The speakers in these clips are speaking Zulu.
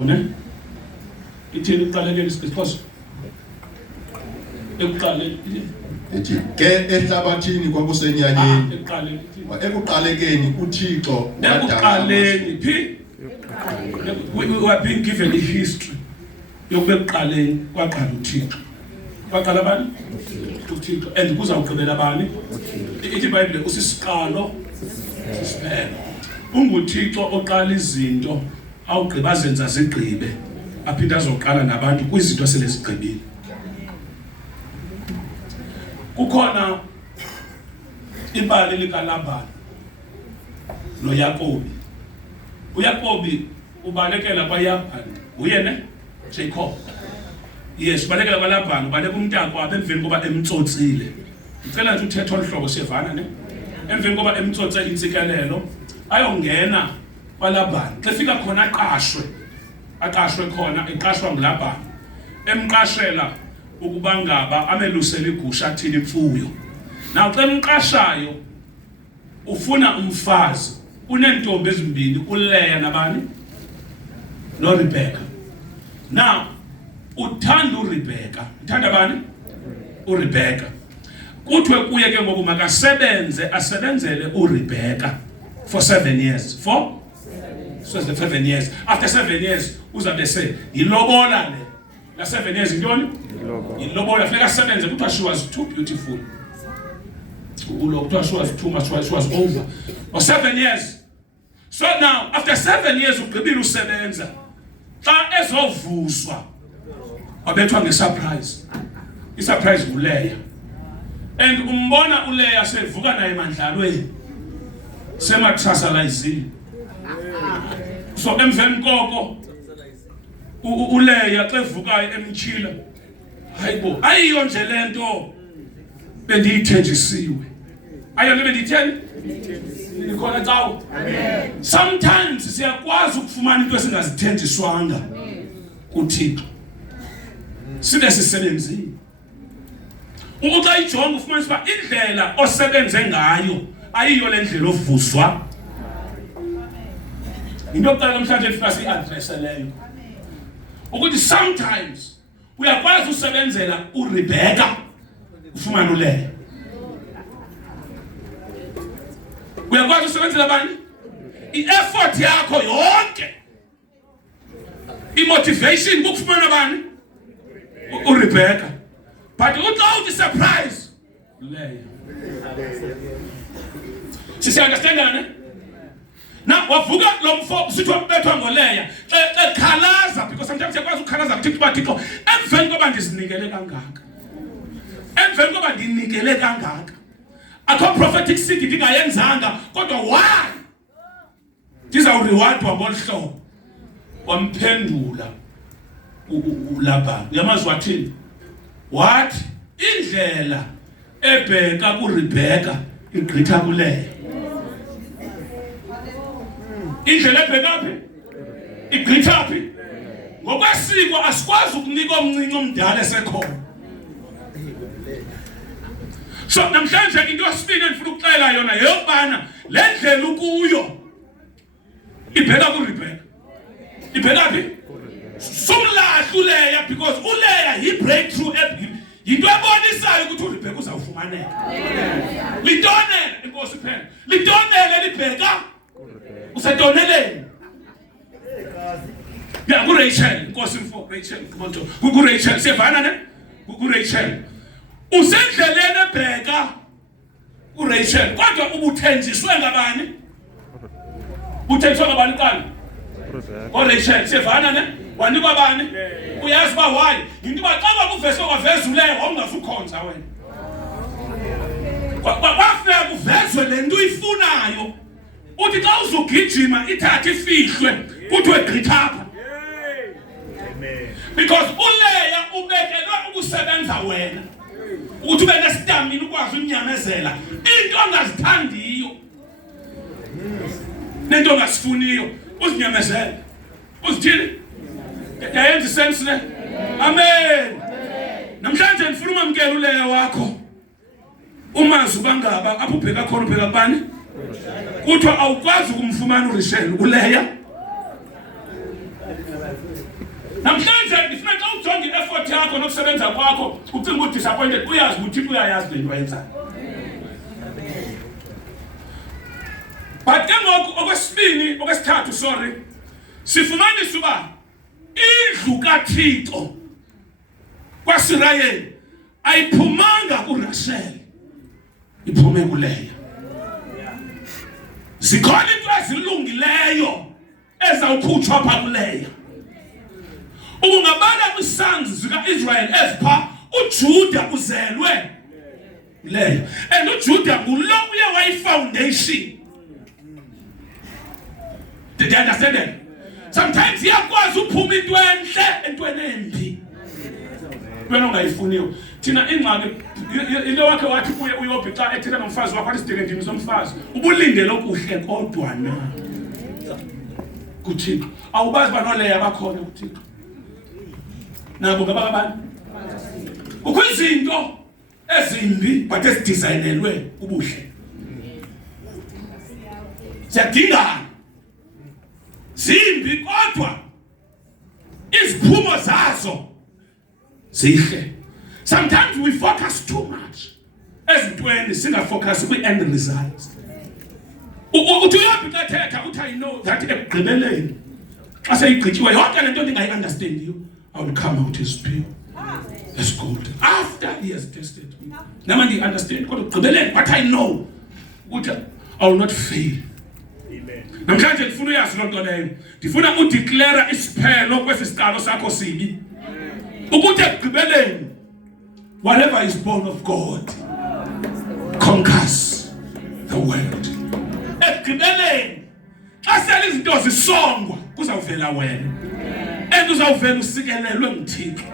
ne ithini uqalekela isixhosa ekuqaleni ethi ke ehlabathini kwakusenyanyeni ekuqalekeni uThixo ekuqaleni phi we are being given a history yokuba ekuqaleni kwaqala uThixo kwaqala bani uThixo and kuzawugqibela bani ithi iBhayibhile usisiqalo sisiphelo unguThixo oqala izinto awugqiba azenza zigqibe aphinda azoqala nabantu kwizinto esele zigqibile. Kukhona ibali likaLabani noYakobi. uYakobi ubalekela kwaLabani uye ne Jacob. Yes, ubalekela kwaLabani ubaleka umntako apha emveni koba emtsotsile. Ngicela nje uthethe olhlobo siyevana ne emveni koba emtsotse intsikelelo ayongena kwaLabani. Xa fika khona aqashwe khona eqashwa nguLabani emqashela ukuba ngaba amelusele igusha athini imfuyo. Now xa emqashayo ufuna umfazi unentombi ezimbili uLeya nabani noRebecca. Now uthanda uRebecca, uthanda bani uRebecca. Kuthiwe kuye ke ngoku makasebenze asebenzele uRebecca for 7 years. For 7 years. After 7 years uzabe se yilobola le. La 7 years intoni? Yilobola. Funeka asebenze kuthiwa she was too beautiful. Kuthiwa she was too much, she was over. For 7 years. So now after 7 years ugqibile usebenza. Xa ezovuswa wabethwa ngesurprise. Isurprise uLeya. And umbona uLeya sevuka naye emandlalweni. Sematrasalizile. So emveni koko uLeya xa evukayo emtshila hayibo ayiyo nje lento bendiyithenjisiwe ayo nto bendiyitheni nikhona cawo. Sometimes siyakwazi ukufumana into esingazithenjiswanga kuThixo sibe sisebenzile. Ukuxa ijonga ufumanisa uba indlela osebenze ngayo ayiyo le ndlela ovuswa. Into yokuqala namhlanje efika si-adresseleyo ukuthi sometimes uyakwazi usebenzela uRebecca ufumane uLeya. Uyakwazi usebenzela bani i-effort yakho yonke i-motivation kukufumana bani uRebecca, but uxa uthi surprise uLeya. Sisi-understandane? Na wavuka lo mfo sithiwa ubethwa ngoLeya ekhalaza because sometimes yakwazi ukukhalaza kuThixo uba Thixo emveni koba ndizinikele kangaka, emveni koba ndinikele kangaka akho prophetic seed ndingayenzanga kodwa why ndizawurewardwa ngolu hlobo. Wamphendula uLabani uyamazi wathini? Wathi indlela ebheka kuRebecca igqitha kuLeya. Indlela ebheka phi igqitha phi? Ngokwesiko asikwazi ukunika omncinci omdala esekhona. So namhlanje into yesibili endifuna ukuxela yona yeyokubana le ndlela ukuyo ibheka kuRebecca. Ibheka phi? Sumlahla uLeya because uLeya yi-breakthrough yinto ebonisayo ukuthi uRebecca uzawufumaneka. Litonele inkosi phela. Litonele libheka usetoneleni. Ya kuRachel inkosi mfo Rachel kumonto kuRachel siyavana ne kuRachel usendleleni ebheka uRachel kodwa ubuthenjiswe ngabani? Uthenjiswe ngabani qala? uRachel siyavana ne wanikwa bani? Uyazi ba why? Into baxaba kuvese kwaveza uLeya wawungazukhonza wena. Kwafika kuvezwe lento uyifunayo. Uthi xa uzugijima ithatha ifihlwe kuthiwe gqitha apha. Because uLeya ubekelwe ukusebenza wena ukuthi ube nestamina ukwazi unyamezela into ongazithandiyo nento ongasifuniyo uzinyamezele uzithini yayenza sense ne. Amen. Namhlanje ndifuna umamkela uLeya wakho umazi bangaba apho ubheka khona ubheka kubani kuthiwa awukwazi ukumfumana uRachel uLeya Namhlanje ngifuna xa ujonga i-effort yakho nokusebenza kwakho ucinga ukuthi disappointed uyazi ukuthi uyayazi le nto ayenzayo. But ke ngoku okwesibini okwesithathu sorry sifumanisa uba indlu kaThixo kwaSirayeli ayiphumanga kuRasheli iphume kuLeya. Zikhona into ezilungileyo ezawukhutshwa pha kuLeya. Ungabala kwisons zika-Israyeli ezipha uJuda uzelwe Leya and uJuda ngulo uye wayi-foundation. Did you understand that? Sometimes iyakwazi uphuma into enhle entweni embi. Wena ungayifuniyo. Thina ingxaki into wakhe wathi kuye uyophi xa ethetha nomfazi wakho asidinge ndini somfazi. Ubulindele okuhle kodwa na. kuThixo. Awubazi banoleya bakhona kuThixo. Nabo ngaba abantu. Kukho izinto ezimbi but ezidesignelwe ubuhle. Siyadingana. Zimbi kodwa iziphumo zazo zihle. Sometimes we focus too much ezintweni singafocus kwi-end results. Uthi uyaphi thetha uthi I know that ekugqibeleni xa seyigqityiwe yonke le nto ndingayi-understandiyo I will come out as pure. That's good. After he has tested me. Nama ndiyi-understand kodwa ekugqibeleni but I know ukuthi I will not fail. Namhlanje ndifuna uyazi loo nto leyo. Ndifuna udeclare isiphelo kwesi siqalo sakho sibi. Ukuthi ekugqibeleni whatever is born of God conquers the world. Ekugqibeleni xa sele izinto zisongwa kuzawuvela wena. And uzawuvela usikelelwe nguThixo.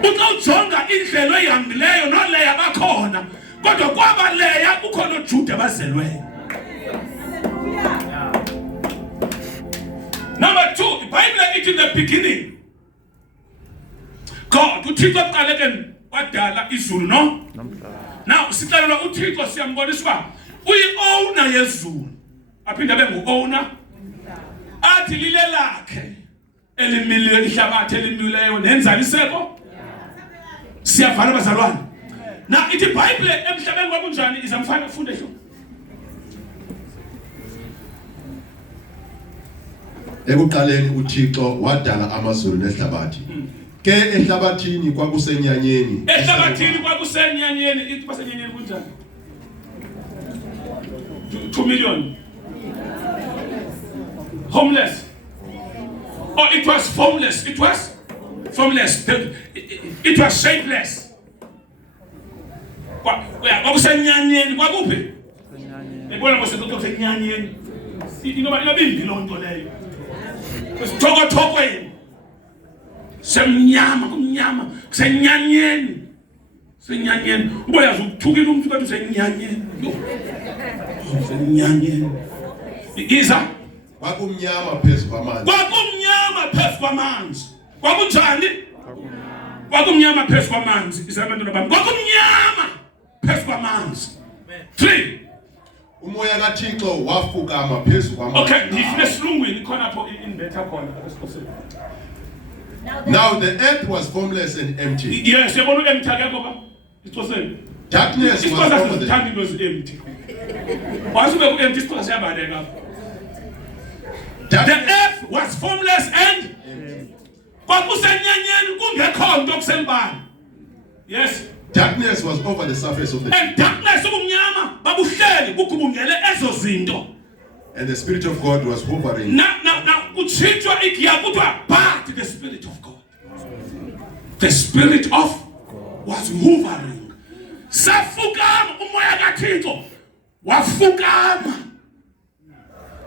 Uxa ujonga indlela eyihambileyo noleya bakhona kodwa kwaba leya kukho noJuda bazelweyo. Number 2, the Bible is in the beginning. God, uThixo kuqalekeni wadala izulu no? Now sixelelwa uThixo siyambonisa uba uyi-owner yezulu. Aphinde abe ngu-owner. Athi lile lakhe elimile ihlabathi elimileyo nenzaliseko. Siyavala bazalwane. Now ithi iBhayibhile emhlabeni kwakunjani izamfana ufunde hlo. Ekuqaleni uThixo wadala amazulu nehlabathi. Ke ehlabathini kwakusenyanyeni. Ehlabathini kwakusenyanyeni ithi basenyanyeni kunjani? 2 million. Homeless. Oh, it was formless. It was formless. It was shapeless. Kwakusenyanyeni kwakuphi? Ebona kwakusenyanyeni. Inoba bimbi loo nto leyo. Thoko yini semnyama kumnyama kusenyanyeni senyanyeni uboyazi ukuthukile umuntu kathi usenyanyeni senyanyeni iza kwakumnyama phezu kwamanzi kwakunjani kwakumnyama phezu kwamanzi isabantwana bami kwakumnyama phezu kwamanzi 3 umoya kaThixo wafukama phezu kwamanzi. Okay, ngifuna esilungwini khona apho inbetha khona. Now the earth was formless and empty. Yes, yabona empty akekho ba? Isixhoseni. Darkness was over the earth. It was empty. Wasube ku-empty isixhosa siyabaleka. The earth was formless and kwakusenyanyeni kungekho nto kuselibani. Yes. Darkness was over the surface of the and darkness ubumnyama babuhleli kugubungele ezo zinto. And the Spirit of God was hovering. Now kuchithwa igiya kuthiwa but the Spirit of God. The Spirit of was hovering. Safukama umoya kaThixo wafukama.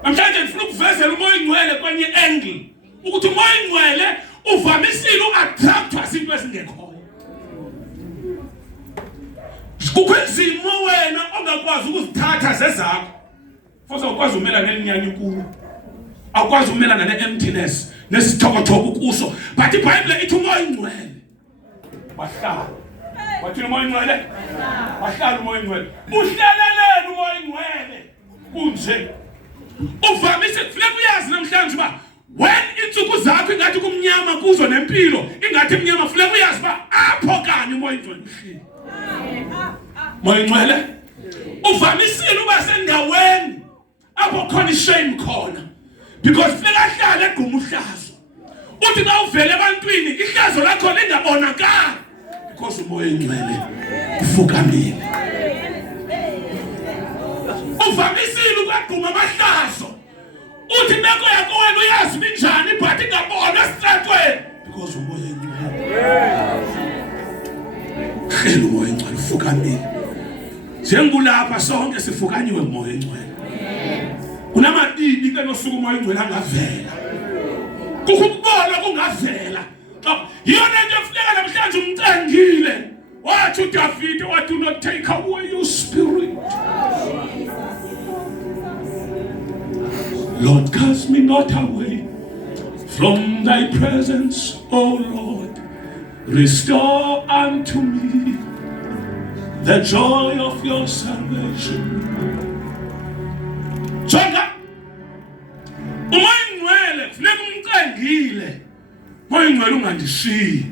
Namhlanje ndifuna ukuvezela umoya ingcwele kwenye angle ukuthi umoya ingcwele uvamisile uattractwa izinto ezingekho. Kukho izimo wena ongakwazi ukuzithatha zezakho. Futhi awukwazi umela nelinyanya inkulu. Awukwazi umela nale-emptiness nesithoko kuso. But iBhayibhile ithi umoya ingcwele wahlala. Wathi umoya ingcwele wahlala umoya ingcwele. Uhlelelene umoya ingcwele kunje. Uvamise kufuneka uyazi namhlanje uba when insuku zakho ingathi kumnyama kuzo nempilo ingathi emnyama funeka uyazi ba apho kanye umoya ingcwele uhleli. Moya ingcwele uvamisile uba sendaweni apho khona ishame khona because funeka ahlale egquma uhlazo. Uthi xa uvele ebantwini ihlazo lakho lingabonakali because umoya ingcwele ufukamile. Uvamisile ukugquma amahlazo. Uthi imeko yakho wena uyazi binjani but ingabonwa esitratweni because umoya ingcwele. Khela umoya ingcwele ufukamile. Njengulapha sonke sifukanyiwe umoya ingcwele. Kunamadini ke nosuku umoya ingcwele angavela. Kukho ukubona kungavela. Yona nje kufuneka namhlanje umcengile. Wathi uDavid, "Why do not take away your spirit? Lord, cast me not away from thy presence, O Lord. Restore unto me the joy of your salvation." Jonga, umoya ingcwele kufuneka umcengile. Umoya ingcwele ungandishiyi.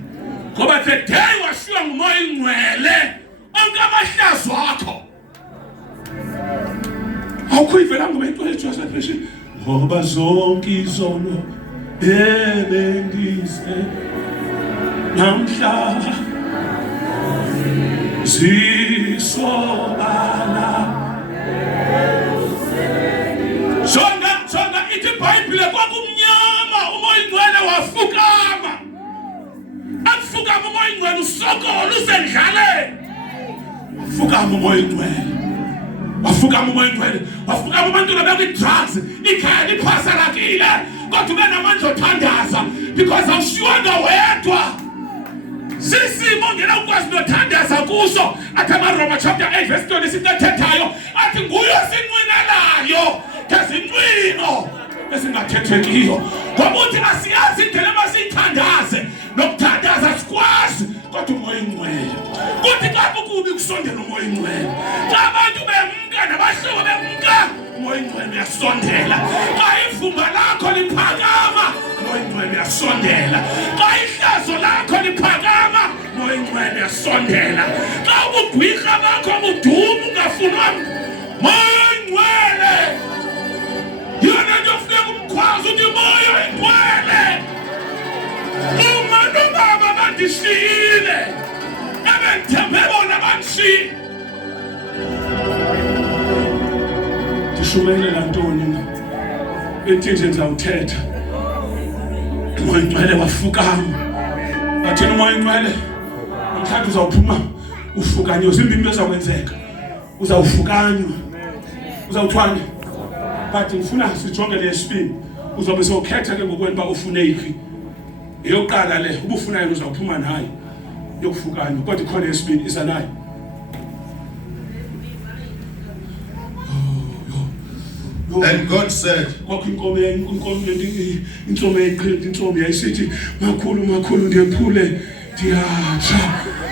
Ngoba the day washiywa ngumoya ingcwele, onke amahlazo akho. Awukuyivela ngoba into yasephesheya. Ngoba zonke izono ebengize namhla zisobala. Jonga ithi iBhayibhile kwakumnyama umoya ingcwele wafukama. Akufukama umoya ingcwele usokola usendlaleni. Wafukama umoya ingcwele. Wafukama umoya ingcwele. Wafukama abantu abakwi drugs. Ikhaya liphasakile. Kodwa ube namandla othandaza because awushiyanga wedwa. Sisimo ngena ukwazi nothandaza kuso. Athi abaRoma chapter 8 verse 26 ethethayo athi nguye osinqinelayo ngezinqino ezingathethekiyo. Ngoba uthi asiyazi indlela emasiyithandaze nokuthandaza sikwazi kodwa umoya ingcwele. Kuthi xa kukubi kusondela umoya ingcwele. Xa abantu bemka nabahlobo bemka umoya ingcwele uyasondela. Xa ivumba lakho liphakama umoya ingcwele uyasondela. Xa ihlazo lakho liphakama umoya ingcwele uyasondela. Xa ubugwirha bakho buduma ungafunwa umoya ingcwele. Yona nje ufike kumkhwaza uthi umoya ingcwele. Uma nobaba bandishiyile ebengithembe bona bandishiyile. Ndishumayela ntoni na ethi nje ndizawuthetha. Umoya ingcwele wafukama. Bathina umoya ingcwele namhlanje uzawuphuma ufukanywe. Zimbi into ezakwenzeka. Uzawufukanywa. Uzawuthwani. But ngifuna sijonge lesibini. Uzobe sewukhetha ke ngokwena ufune yiphi. Eyokuqala le ubufuna yena uzawuphuma nayo yokufukanywa kodwa ikhona yesibini isa nayo. And God said, kwakho inkomo eqhele intombi yayisithi makhulu ndiyephule ndiyatsha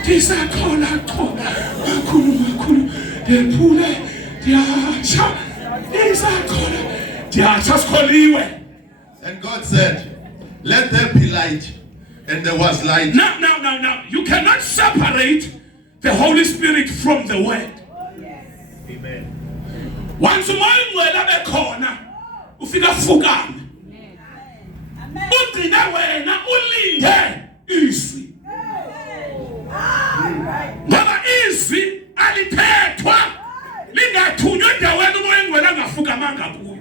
ndisakhola cho makhulu ndiyephule ndiyatsha ndisakhola ndiyatsha sikholiwe. and God said, "Let there be light," and there was light. Now, you cannot separate the Holy Spirit from the Word. Amen. Once umoya ingcwele abekhona ufika fukame. Ugcine wena ulinde izwi. Ngoba izwi alithethwa lingathunywa endaweni umoya ingcwele angafukamanga kuyo.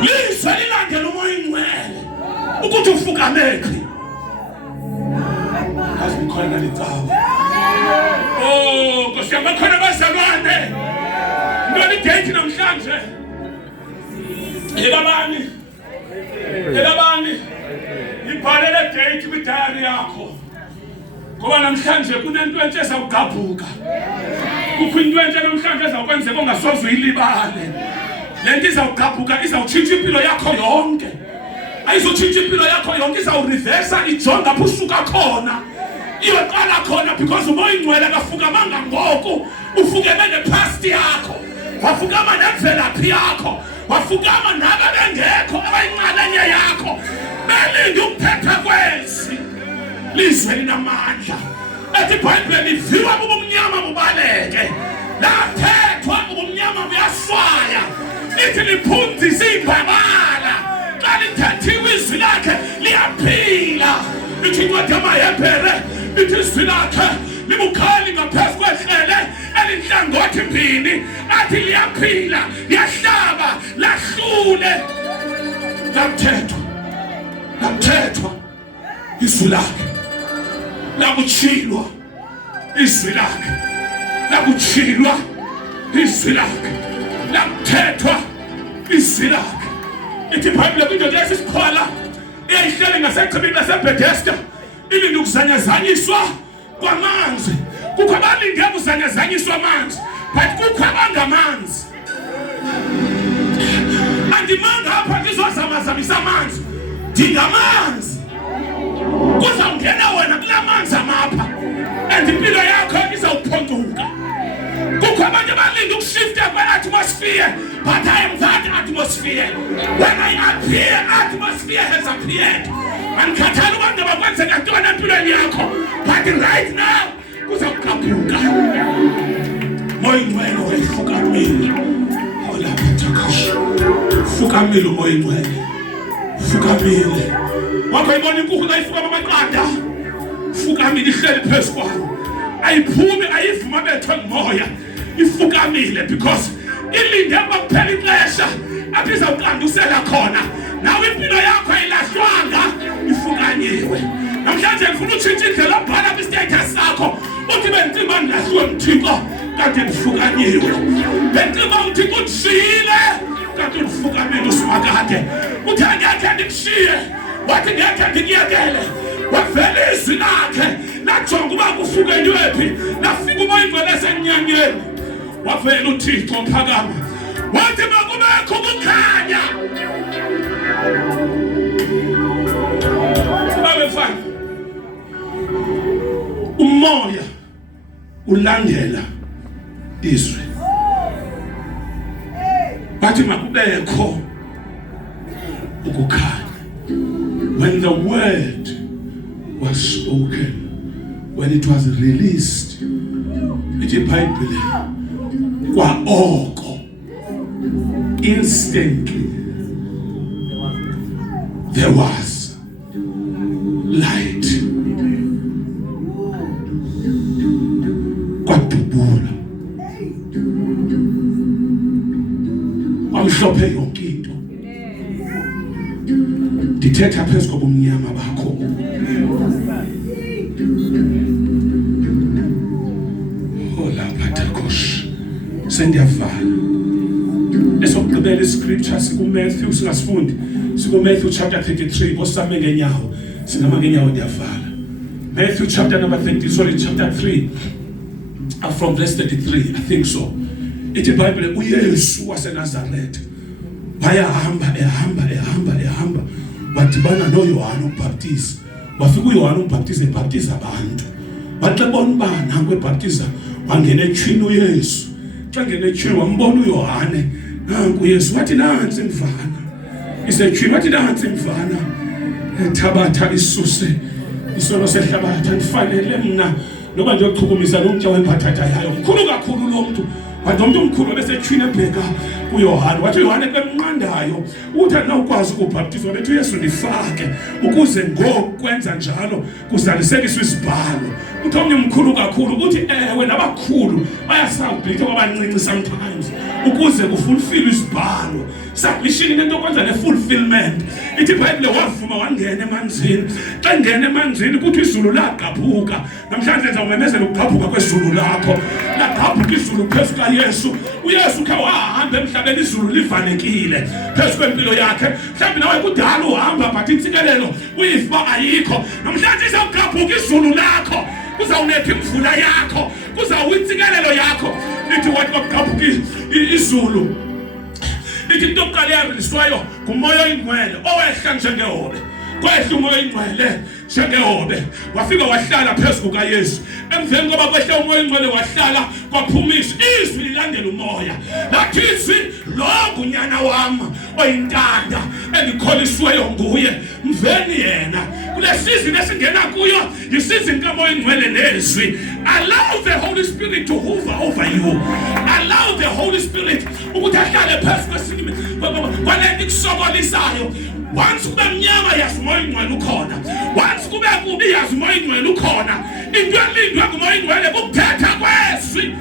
Lizwe lilandela umoya ingcwele ukuthi ufukamephi. Asikhona licawa. Oh, Nkosi yami bakhona bazalwane. Ngani date namhlanje? Elabani. Ibhalele date kwidari yakho. Ngoba namhlanje kunento entshe esawugqabhuka. Kukho into entshe namhlanje ezakwenzeka ongasoze uyilibale. Lento izawugqabhuka izawutshintsha impilo yakho yonke. Ayizotshintsha impilo yakho yonke izawureversa ijonga apho usuka khona. Iyoqala khona because umoya ingcwele akafukamanga ngoku ufukeme nepast yakho. Wafukama nemvelaphi yakho. wafukama nabo bengekho abayinxalenye yakho belinde ukuphetha kwesi lizwe linamandla ethi iBhayibheli liviwa ubumnyama bubaleke lathethwa ubumnyama buyaswaya lithi liphunzise imbabala xa lithethiwe izwi lakhe liyaphila lithi incwadi yamaHebhere lithi izwi lakhe libukhali ngaphezu kwehlele elinhlangothi mbini athi liyaphila liyahlaba lahlule lathethwa izwi lakhe lakutshilwa izwi lakhe lakutshilwa izwi lakhe lakuthethwa izwi lakhe ithi iBhayibheli kwindoda yesisikhola eyayihleli ngasechibini laseBhethesda ilinde ukuzanyazanyiswa kwamanzi kukho abalinde ukuzanyazanyiswa amanzi but kukho abangamanzi andimanga apha ndizozamazamisa amanzi ndingamanzi kuzawungena wena kula manzi amapha and impilo yakho izawuphoncuka kukho abantu abalinde ukushifta kwe-atmosphere but I am that atmosphere when I appear atmosphere has appeared andikhathali uba ngaba kwenzeka ntoni empilweni yakho but right now kuzawuqaphuka moya ingcwele wayifukamile olaphathakasha fukamile umoya ingcwele fukamile wakho ibona inkukhu ayifukama amaqanda fukamile ihleli phezu kwawo ayiphumi ayivuma bethwe ngumoya ifukamile because ilinde ukuphela ixesha apho izawuqandusela khona nawe impilo yakho ayilahlwanga ifukanyiwe namhlanje ngifuna utshintsha indlela obhala kwistatus sakho uthi bentima ndilahlwe ngithixo kanti ndifukanyiwe bentima uthixo utshile kanti ndifukamile usimakade uthi angekhe ndikushiye wathi ngekhe ndikuyekele wavela izwi lakhe lajonga uba kufukenywe phi lafika umoya ingcwele esenyangeni wavela uThixo phakama wathi makubekho ukukhanya babefana umoya ulandela izwi wathi makubekho ukukhanya when the word was spoken when it was released ithi iBhayibheli kwaoko instantly there was light kwadubula amhlophe yonke into ndithetha phezu kobumnyama bakho sendiyavala esokugqibela iscripture sikuMatthew singasifundi sikuMatthew chapter 33 osame ngenyawo sinama ngenyawo ndiyavala Matthew chapter number 3 from verse 33 I think so ithi iBhayibheli uYesu waseNazaretha wayahamba ehamba wadibana noYohane uMbhaptizi wafika uYohane uMbhaptizi ebhaptiza abantu wathi bona uba nanku ebhaptiza wangena etshwini uYesu xa ngena etshwini wambona uYohane nanku uYesu wathi nansi mfana isetshwini wathi nansi mfana ethabatha isuse isono sehlabatha ndifanele mina noba nje uchukumisa nomtya wemphathatha yayo mkhulu kakhulu lo muntu wathi umuntu omkhulu besetshwini ebheka uYohane wathi uYohane bemnqandayo uthi andinawukwazi ukubhaptizwa bethi uYesu ndifake ukuze ngokwenza njalo kuzalisekiswe isibhalo uthi omnye mkhulu kakhulu uthi ewe nabakhulu bayasabhitha kwabancinci sometimes ukuze kufulfill isibhalo submission into kwenza ne-fulfillment ithi iBhayibheli wavuma wangena emanzini xa ngena emanzini kuthi izulu laqaphuka namhlanje ndizawumemezela ukugqabhuka kwezulu lakho laqaphuka izulu phezu kaYesu uYesu khe wahamba emhlabeni izulu livalekile phezu kwempilo yakhe mhlawumbi nawe kudala uhamba but intsikelelo uyifa ayikho namhlanje izawugqabhuka izulu lakho kuzawunetha imvula yakho kuzawuwintsikelelo yakho ithi wathi wakugqabhuka izulu ithi into yokuqala eyariliswayo ngumoya oyingcwele owehla njengehobe kwehla umoya oyingcwele njengehobe wafika wahlala phezu kukaYesu emveni koba kwehla umoya engcwele wahlala kwaphumisa izwi lilandela umoya lathi izwi lo ngunyana wami oyintanda engikholisweyo nguye mveni yena kule season esingena kuyo isizini kamoya engcwele nezwi. Allow the Holy Spirit to hover over you. Allow the Holy Spirit ukuthi ahlale phezu kwesinye kwalento kusokolisayo. Once kube mnyama yazi umoya engcwele ukhona. Once kube kubi yazi umoya engcwele ukhona. Into elindwe ngumoya engcwele kukuthetha kwezwi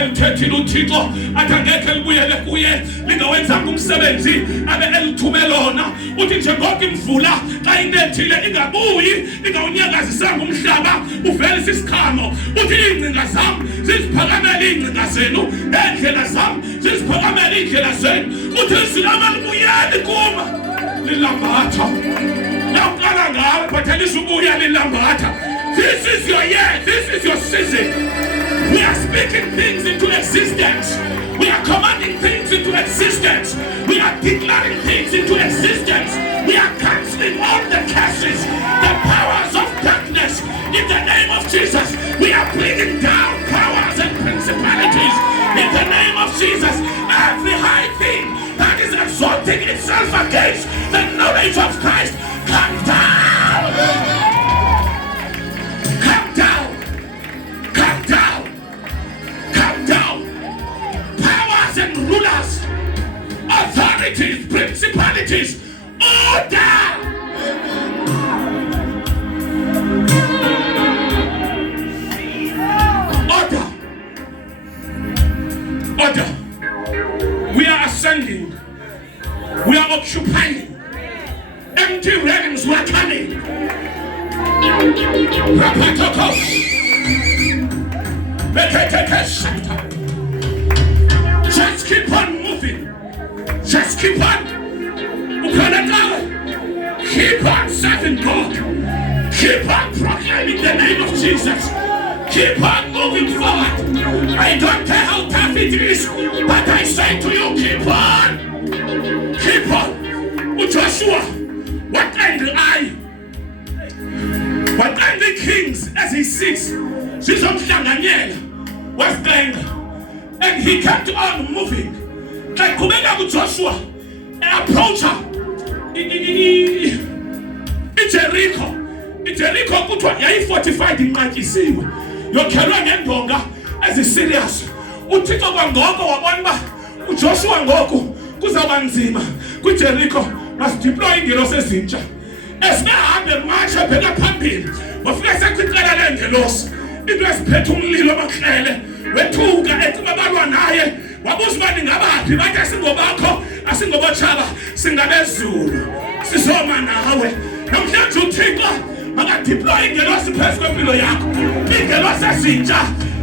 elithethile uThixo athi angekhe libuyele kuye lingawenzanga umsebenzi abe elithume lona. Uthi njengoba imvula xa inethile ingabuyi ingawunyakazisanga umhlaba uvelise isiqhamo. Uthi ingcinga zami ziziphakamela ingcinga zenu endlela zami ziziphakamela indlela zenu. Uthi izwi lami libuyele kuma lilambatha laqala ngawe bathelisa ubuya lilambatha. This is your year, this is your season. We are speaking things into existence. We are commanding things into existence. We are declaring things into existence. We are cancelling all the curses, the powers of darkness. In the name of Jesus, we are bringing down powers and principalities. In the name of Jesus, every high thing that is exalting itself against the knowledge of Christ, come down. Come down. Come down. Come down. Powers and rulers, authorities, principalities, order. Order. Order. We are ascending. We are occupying. Empty realms were coming. Rapatokos. Just keep on moving. Just keep on. Keep on serving God. Keep on proclaiming the name of Jesus. Keep on moving forward. I don't care how tough it is, but I say to you, keep on. Keep on. Joshua, what angry eye? What angry kings as he sits? Sizomhlanganyela was going, and he kept on moving. Like kumeka kuJoshua approach her. Jericho kuthiwa yayi-fortified inqatyisiwe yokhelwe ngendonga ezi-serious. uThixo kwangoko wabona uba uJoshua ngoku kuzawuba nzima kwiJericho, masideploye iingelosi ezintsha esingahambe march ebheka phambili. Wafika sekwicala leengelosi into eziphethe umlilo amakrele wethuka ethi babalwa naye wabuza uba ningabaphi. Bathi asingobakho asingobotshaba singabezulu sisoma nawe. Namhlanje uThixo makadeploye ingelosi phezu kwempilo yakho, iingelosi ezintsha,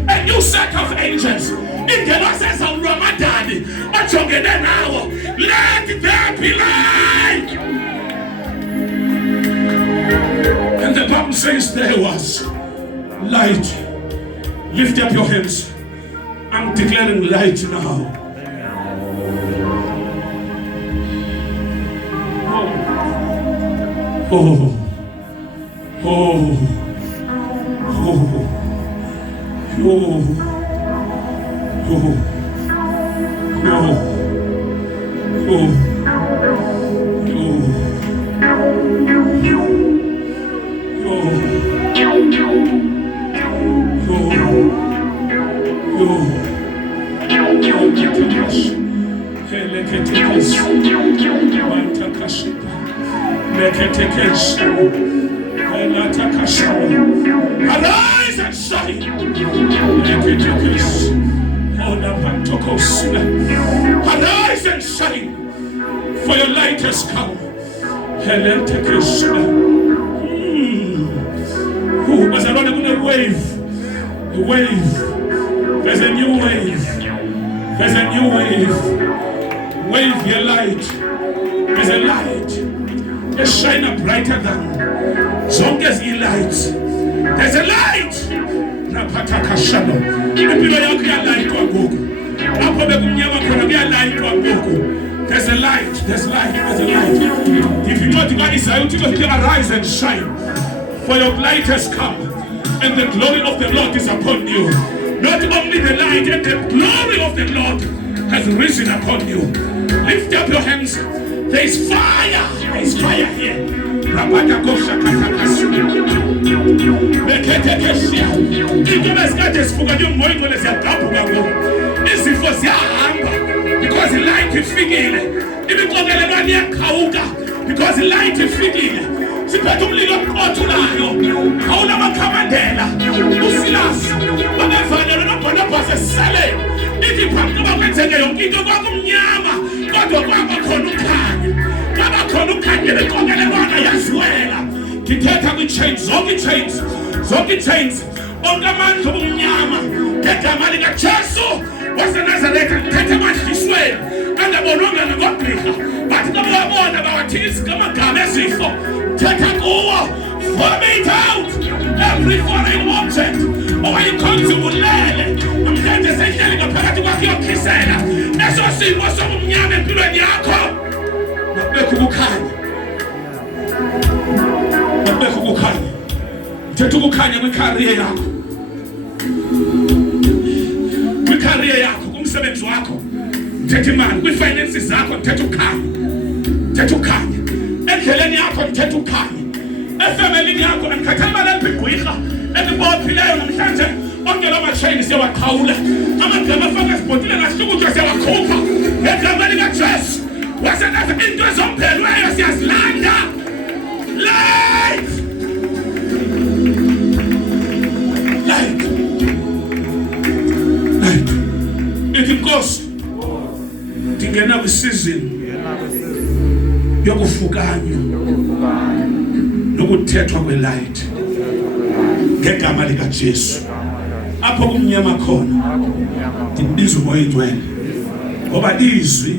a new set of angels, ingelosi ezawulwa amadali ojongene nawo. Let there be light. And the Bible says there was light. Lift up your hands. I'm declaring light now. Oh, oh, oh, oh, oh, arise and shine. Arise and shine, for your light has come. As I run a wave, a wave. There's a new wave. There's a new wave. Wave your light. There's a light. A shiner brighter than Zonke's light. There's a light. Napataka shadow. Impilo yako ya light wa Mungu. Hapo bekumnyama kuna ya light wa Mungu. There's a light. There's light. There's a light. If you know the God is out, you got to arise and shine. For your light has come, and the glory of the Lord is upon you. Not only the light, and the glory of the Lord has risen upon you. Lift up your hands. There is fire. There is fire here. Because the light is figile. Because the light is figile. Siphethe umlilo oqothulayo awunamakhamandela uSilas babevalelwe noBarnabas eseleni ithi phambi kokuba kwenzeke yonke into kwakumnyama kodwa kwabakhona ukhanya beqokelelwana yaziwela. Ngithetha kwi-chains zonke i-chains onke amandla obumnyama ngegama likaJesu waseNazaretha. Ngithetha emadlisweni angabonwanga ngogqirha bathi kababona bawathisa ngamagama ezifo. Thetha kuwo, vomit out every foreign object owayikhonzubulele namhlanje sehleli ngaphakathi kwakhe yokhisela eso simo sobumnyama empilweni yakho. Makubekho ukukhanya. Thetha ukukhanya kwi-career yakho, kumsebenzi wakho. Thetha imali kwi-finances zakho. Thetha ukukhanya endleleni yakho. Thetha ukukhanya efemelini yakho. Andikhathali imali elibhigwirha elibophileyo namhlanje. Onke loo matshayini siyawaqhawula. Amagama afaka esibhotile ngahlukutywa siyawakhupha ngegama likaJesu waseNazaretha. Into ezomphelweyo siyazilanda. Light. Ithi Nkosi ndingena kwisizini yokufukanywa nokuthethwa kwelight ngegama likaJesu. Apho kumnyama khona ndibiza umoya oyingcwele, ngoba izwi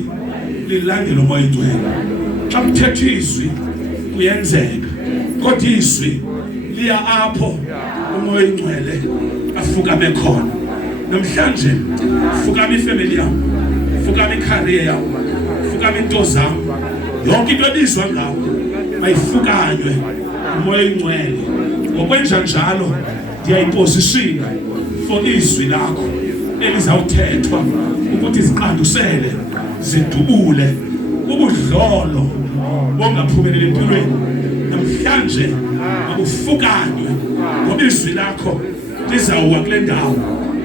lilandela umoya oyingcwele. Xa kuthetha izwi kuyenzeka, kodwa izwi liya apho umoya oyingcwele afukame khona. Namhlanje fukame ifamily yami, fukame icareer yami, fukame into zami, yonke into ebizwa ngawo mayifukanywe umoya oyingcwele. Ngokwenza njalo ndiyayiposishina for izwi lakho elizawuthethwa ukuthi ziqandusele zidubule ubudlolo bongaphumeleli empilweni. Namhlanje akufukanywe ngoba izwi lakho lizawuwa kule ndawo.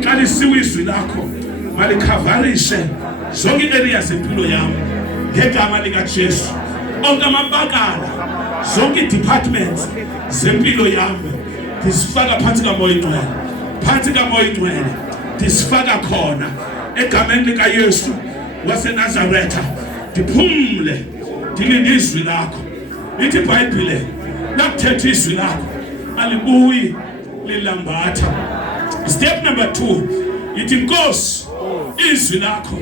Xa lisiwe izwi lakho malikhavarishe zonke i-areas empilo yami ngegama likaJesu. Onke amabakala, zonke i-departments zempilo yami ndisifaka phansi kamoya oyingcwele, ndisifaka khona egameni likaYesu waseNazaretha. Ndiphumle ndilinde izwi lakho. Lithi iBhayibhile nakuthetha izwi lakho alibuyi lilambatha. Step number 2, ithi Nkosi izwi lakho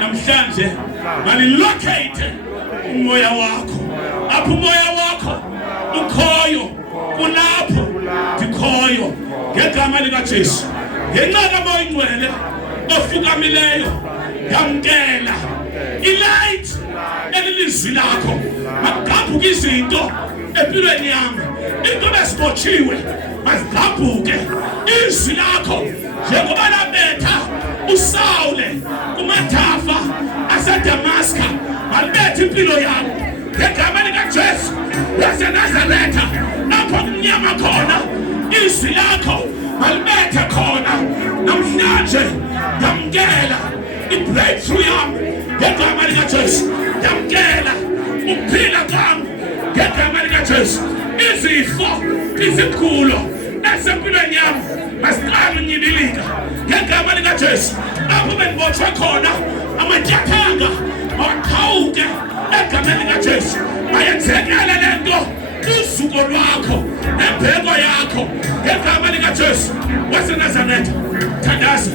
namhlanje malilocate umoya wakho. Apho umoya wakho ukhoyo kulapho ndikhoyo ngegama likaJesu. Ngenxa kamoya oyingcwele ofukamileyo yamkela ilight elilizwi lakho. Magabhuke izinto empilweni yami, into besibotshiwe mazigabhuke. Izwi lakho njengoba labetha uSawule kumathafa aseDamaska malibetha impilo yami ngegama likaJesu waseNazaretha. Lapho kumnyama khona izwi lakho malibetha khona. Namhlanje yamkela i-breakthrough yami ngegama likaJesu. Yamkela ukuphila kwami ngegama likaJesu. Izifo, izigulo esempilweni yami masiqale nyibilika ngegama likaJesu. Apho benibotshwe khona amatyathanga mawaqhawuke egameni likaJesu. Mayenzekele lento kusuko lwakho nembeko yakho ngegama likaJesu waseNazaretha. Thandaza.